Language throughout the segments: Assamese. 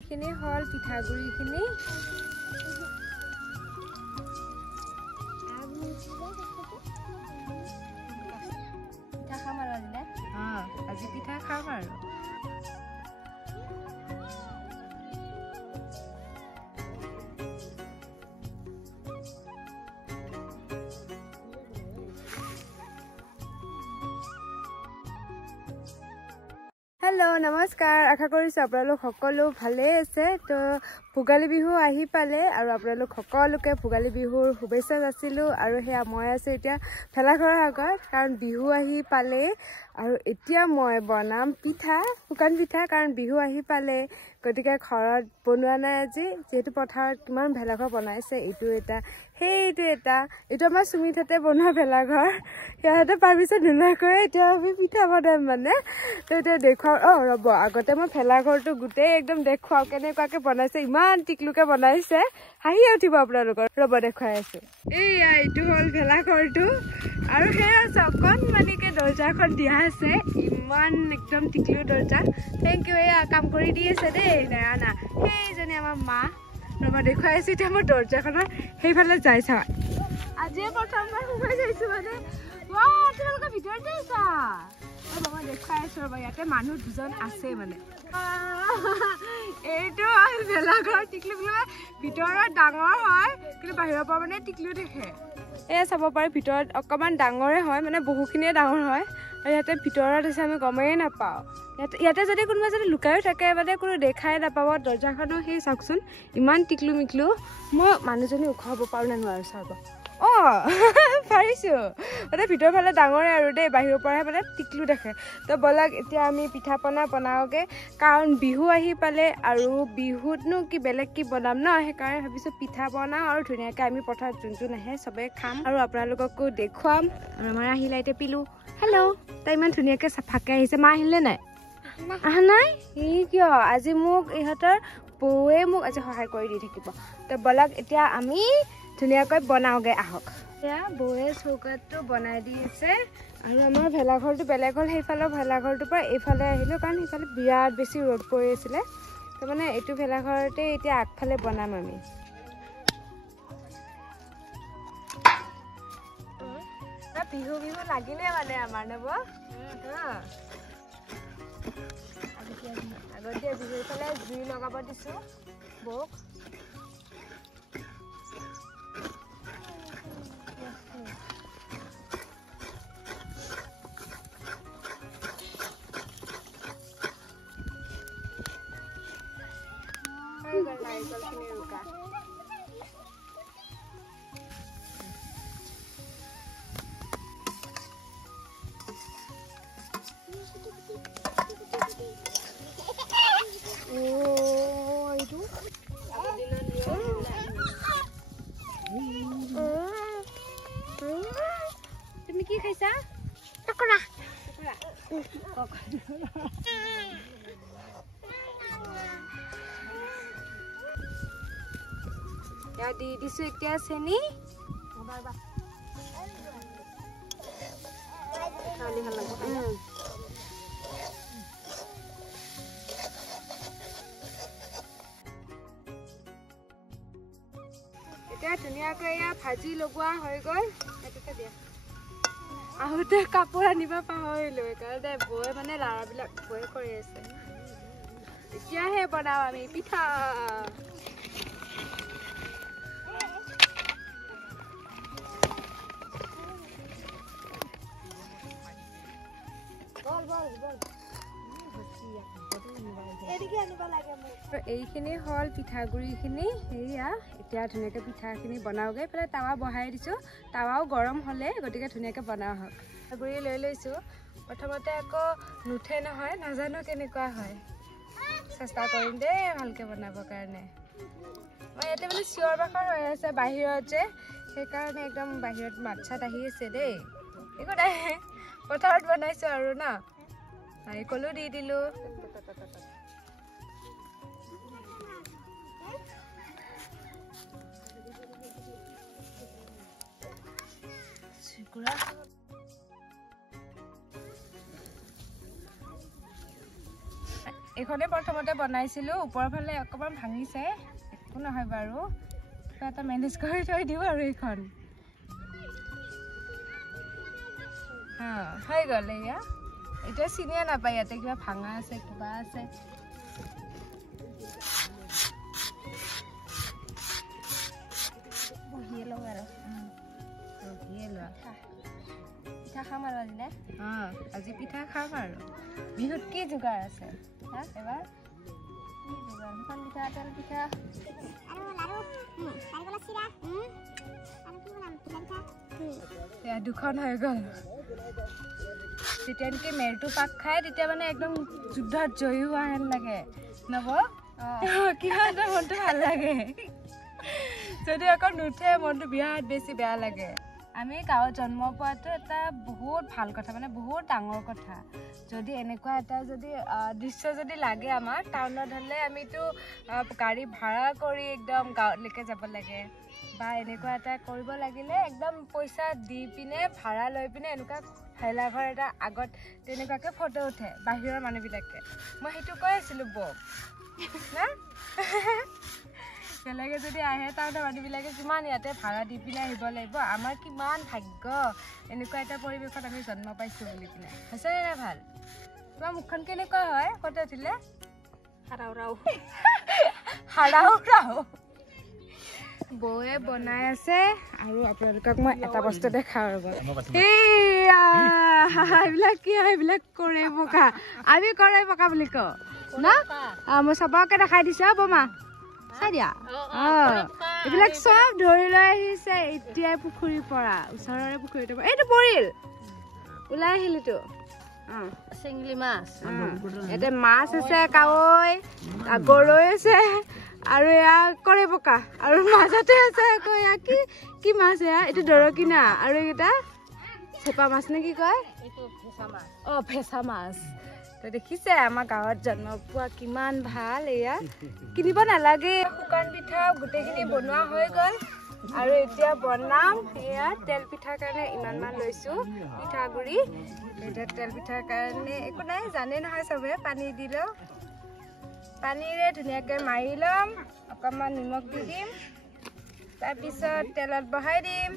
এইখিনি হল পিঠাগুড়িখিনি পিঠা খাম আৰু আজি পিঠা খাম আৰু हेलो नमस्कार आशा কৰিছো আপোনালোক সকলো ভালে আছে তো ভোগালী বিহু আহি পালে আৰু আপোনালোক সকলোকে ভোগালী বিহুৰ শুভেচ্ছা যাচিলো আৰু হেয়া মই আছো এতিয়া ভেলাঘৰৰ আগত কাৰণ বিহু আহি পালে আৰু এতিয়া মই বনাম পিঠা শুকান পিঠা কাৰণ বিহু আহি পালে গতিকে ঘৰত বনোৱা নাই আজি যেহেতু পথাৰত কিমান ভেলাঘৰ বনাইছে এইটো এটা আমাৰ সুমিততে বনোৱা ভেলাঘৰ ইয়াতে পাৰমিশন নোলোৱাকৈ এতিয়া আমি পিঠা বনাম মানে তো এতিয়া দেখুৱাও ৰ'ব আগতে মই ভেলাঘৰটো গোটেই একদম দেখুৱাও কেনেকুৱাকৈ বনাইছে ইমান টিকলুকে বনাইছে হাঁহি উঠিব আপোনালোকৰ ৰ'ব দেখুৱাই আছো এইয়া এইটো হ'ল ভেলাঘৰটো আৰু সেয়া অকণমানিকে দৰ্জাখন দিয়া আছে ইমান একদম টিকলু দৰ্জা থেংক ইউ এয়া কাম কৰি দি আছে দেই না সেইজনী আমাৰ মা ৰ'ব দেখুৱাই আছো এতিয়া মই দৰ্জাখনৰ সেইফালে যাই চাওঁ আজিয়ে প্ৰথমবাৰ সোমাই যাইছো মানে তোমালোকে ভিতৰত যাইছা মই দেখুৱাই আছো ৰ'ব ইয়াতে মানুহ দুজন আছে মানে এইটো ভেলাঘৰ টিকলু ভিতৰত ডাঙৰ হয় কিন্তু বাহিৰৰ পৰা মানে টিকলু দেখে এয়া চাব পাৰে ভিতৰত অকণমান ডাঙৰে হয় মানে বহুখিনিয়ে ডাঙৰ হয় আৰু ইয়াতে ভিতৰত আছে আমি গমেই নাপাওঁ ইয়াতে যদি কোনোবা যদি লুকায়ো থাকে মানে কোনো দেখাই নাপাব দৰ্জাখনো সেই চাওকচোন ইমান টিকলু মিকলু মই মানুহজনী ওখ হ'ব পাৰোঁ নে নোৱাৰোঁ চাব পাৰিছোঁ মানে ভিতৰৰ ফালে ডাঙৰে আৰু দেই বাহিৰৰ পৰাই মানে টিকলু দেখে তো ব'লক এতিয়া আমি পিঠা পনা বনাওঁগৈ কাৰণ বিহু আহি পালে আৰু বিহুতনো কি বেলেগ কি বনাম ন সেইকাৰণে ভাবিছোঁ পিঠা বনাওঁ আৰু ধুনীয়াকৈ আমি পথাৰত যোন আহে চবে খাম আৰু আপোনালোককো দেখুৱাম আৰু আমাৰ আহিলে এতিয়া পিলু হেল্ল' তাই ইমান ধুনীয়াকৈ চাফাকৈ আহিছে মা আহিলে নাই আহা নাই কিয় আজি মোক ইহঁতৰ বৌৱে মোক আজি সহায় কৰি দি থাকিব তো ব'লক এতিয়া আমি ধুনীয়াকৈ বনাওঁগৈ আহক এয়া বৌৱে চৌকাটো বনাই দি আছে আৰু আমাৰ ভেলাঘৰটো বেলেগ হ'ল সেইফালৰ ভেলাঘৰটোৰ পৰা এইফালে আহিলোঁ কাৰণ সেইফালে বিৰাট বেছি ৰ'দ পৰি আছিলে তো মানে এইটো ভেলাঘৰতে এতিয়া আগফালে বনাম আমি বিহু বিহু লাগিলে মানে আমাৰ নব আগতে বিহু এইফালে জুই লগাব দিছোঁ বৌক নাৰিকলখিনি ৰুকা তুমি কি খাইছা টকৰা দি দিছো এতিয়া চেনি এতিয়া ধুনীয়াকৈ এয়া ভাজি লগোৱা হৈ গ'ল সেইটোকে দিয়া আহোঁতে কাপোৰ আনিব পাহৰিলোঁ সেইকাৰণে বৌয়ে মানে লাৰাবিলাক বৌয়ে কৰি আছে এতিয়াহে বনাওঁ আমি পিঠা এইখিনি হ'ল পিঠাগুড়িখিনি সেয়া এতিয়া ধুনীয়াকৈ পিঠাখিনি বনাওঁগৈ পেলাই টাৱা বহাই দিছোঁ টাৱাও গৰম হ'লে গতিকে ধুনীয়াকৈ বনাওঁ হওক পিঠাগুড়ি লৈ লৈছোঁ প্ৰথমতে আকৌ নুঠে নহয় নাজানো কেনেকুৱা হয় চেষ্টা কৰিম দেই ভালকৈ বনাবৰ কাৰণে মই ইয়াতে মানে চিঞৰ বাখৰ হৈ আছে বাহিৰত যে সেইকাৰণে একদম বাহিৰত মাত চাত আহি আছে দেই একো নাই পথাৰত বনাইছোঁ আৰু ন নাৰিকলো দি দিলোঁ এইখনে প্ৰথমতে বনাইছিলো ওপৰৰ ফালে অকমান ভাঙিছে একো নহয় বাৰু এটা মেনেজ কৰি থৈ দিও আৰু এইখন হৈ গ'ল এয়া এতিয়া চিনিয়ে নাপায় ইয়াতে কিবা ভাঙা আছে কিবা আছে বহিয়ে লওঁ আৰু বহিয়ে লোৱা পিঠা খাম আৰু আজি নে আজি পিঠা খাম আৰু বিহুত কি যোগাৰ আছে এবাৰ শুকান পিঠা তেল পিঠা আৰু লাৰু নাৰিকলৰ চিৰা আৰু কি বনাম পিঠা পিঠা দুখন হৈ গ'ল যেতিয়া নেকি মেৰটো পাক খায় তেতিয়া মানে একদম যুদ্ধত জয়ী হোৱা হেন লাগে নব কিমান মনটো ভাল লাগে যদি আকৌ নুঠে মনটো বিৰাট বেছি বেয়া লাগে আমি গাঁৱত জন্ম পোৱাটো এটা বহুত ভাল কথা মানে বহুত ডাঙৰ কথা যদি এনেকুৱা এটা যদি দৃশ্য যদি লাগে আমাৰ টাউনত হ'লে আমিতো গাড়ী ভাড়া কৰি একদম গাঁৱলৈকে যাব লাগে বা এনেকুৱা এটা কৰিব লাগিলে একদম পইচা দি পিনে ভাড়া লৈ পিনে এনেকুৱা ভেলাঘৰ এটা আগত তেনেকুৱাকৈ ফটো উঠে বাহিৰৰ মানুহবিলাকে মই সেইটো কৈ আছিলোঁ বৌক না বেলেগে যদি আহে টাউনৰ মানুহবিলাকে কিমান ইয়াতে ভাড়া দি পিনে আহিব লাগিব আমাৰ কিমান ভাগ্য এনেকুৱা এটা পৰিৱেশত আমি জন্ম পাইছোঁ বুলি পিনে হৈছেনে নাই ভাল তোমাৰ মুখখন কেনেকুৱা হয় ফটো উঠিলে হাৰাও বৌয়ে বনাই আছে আৰু আপোনালোকক মই এটা বস্তু দেখাওঁ ৰ'ব এইবিলাক কি হয় এইবিলাক কৰাই পকা আমি কৰাই পকা বুলি কওঁ না মই চবকে দেখাই দিছোঁ বমা চাই দিয়া এইবিলাক চব ধৰি লৈ আহিছে এতিয়াই পুখুৰীৰ পৰা ওচৰৰে পুখুৰীটো এইটো পৰিল ওলাই আহিলিতো চেঙেলী মাছ ইয়াতে মাছ আছে কাৱৈ গৰৈ আছে আৰু এয়া কৰাই পকা আৰু মাজতে আছে আকৌ এয়া কি মাছ এয়া এইটো দৰকি না আৰু এইকেইটা চেপা মাছ নে কি কয় ফেঁচা মাছ তো দেখিছে আমাৰ গাঁৱত জন্ম পোৱা কিমান ভাল এয়া কিনিব নালাগে শুকান পিঠা গোটেইখিনি বনোৱা হৈ গ'ল আৰু এতিয়া বনাম এয়া তেল পিঠাৰ কাৰণে ইমানমান লৈছোঁ পিঠাগুড়ি এতিয়া তেল পিঠাৰ কাৰণে একো নাই জানে নহয় চবে পানী দি লওঁ পানীৰে ধুনীয়াকৈ মাৰি ল'ম অকণমান নিমখ দি দিম তাৰপিছত তেলত বহাই দিম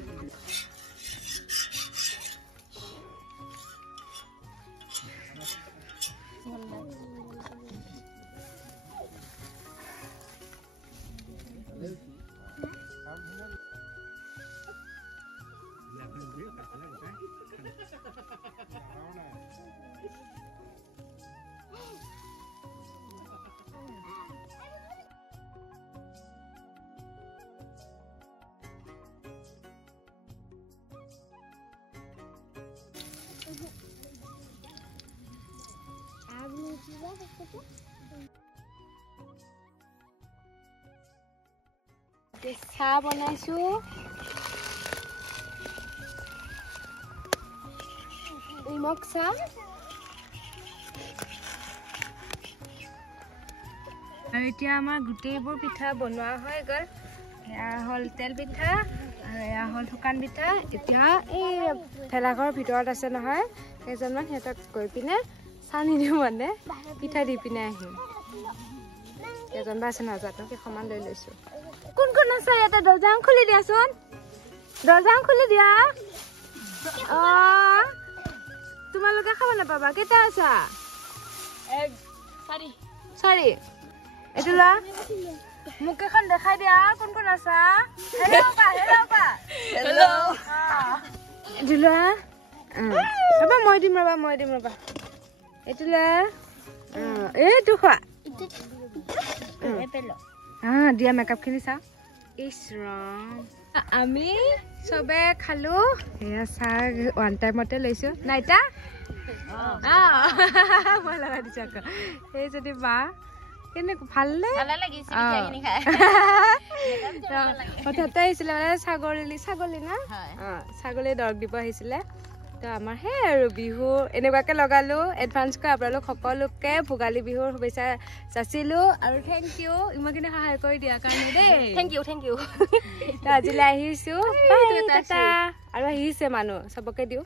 চাহ বনাইছো নিমখ চাহ আৰু এতিয়া আমাৰ গোটেইবোৰ পিঠা বনোৱা হৈ গ'ল এয়া হ'ল তেল পিঠা আৰু এয়া হ'ল শুকান পিঠা এতিয়া এই ভেলাঘৰৰ ভিতৰত আছে নহয় কেইজনমান সিহঁতক গৈ পিনে চানি দিওঁ মানে পিঠা দি পিনে আহিম কেইজন বা আছে নাজানো কেইখনমান লৈ লৈছোঁ কোন কোন আছে ইয়াতে দৰ্জাখন খুলি দিয়াচোন দৰ্জাখন খুলি দিয়া তোমালোকে খাব নাপাবা কেইটা আছা 4 এইটো লোৱা মোক এখন দেখাই দিয়া কোন কোন আছা হেল্ল' এইটো লোৱা ৰ'বা মই দিম ৰ'বা এইটো লোৱা এইটো খোৱা দিয়া মেকআপখিনি চাওঁ ইছ ৰাম আমি চবে খালো এয়া চাহ 1 টাইমতে লৈছোঁ নাইতা মই লগাই দিছোঁ আকৌ সেই যদি বা কেনেকুৱা ভালনে হঠাতে আহিছিলে মানে ছাগলী না ছাগলী দৰৱ দিব আহিছিলে তো আমাৰ সেই আৰু বিহু এনেকুৱাকৈ লগালোঁ এডভান্সকৈ আপোনালোক সকলোকে ভোগালী বিহুৰ শুভেচ্ছা যাচিলোঁ আৰু থেংক ইউ ইমানখিনি সহায় কৰি দিয়াৰ কাৰণে দেই থেংক ইউ তো আজিলৈ আহিছোঁ আৰু আহিছে মানুহ চবকে দিওঁ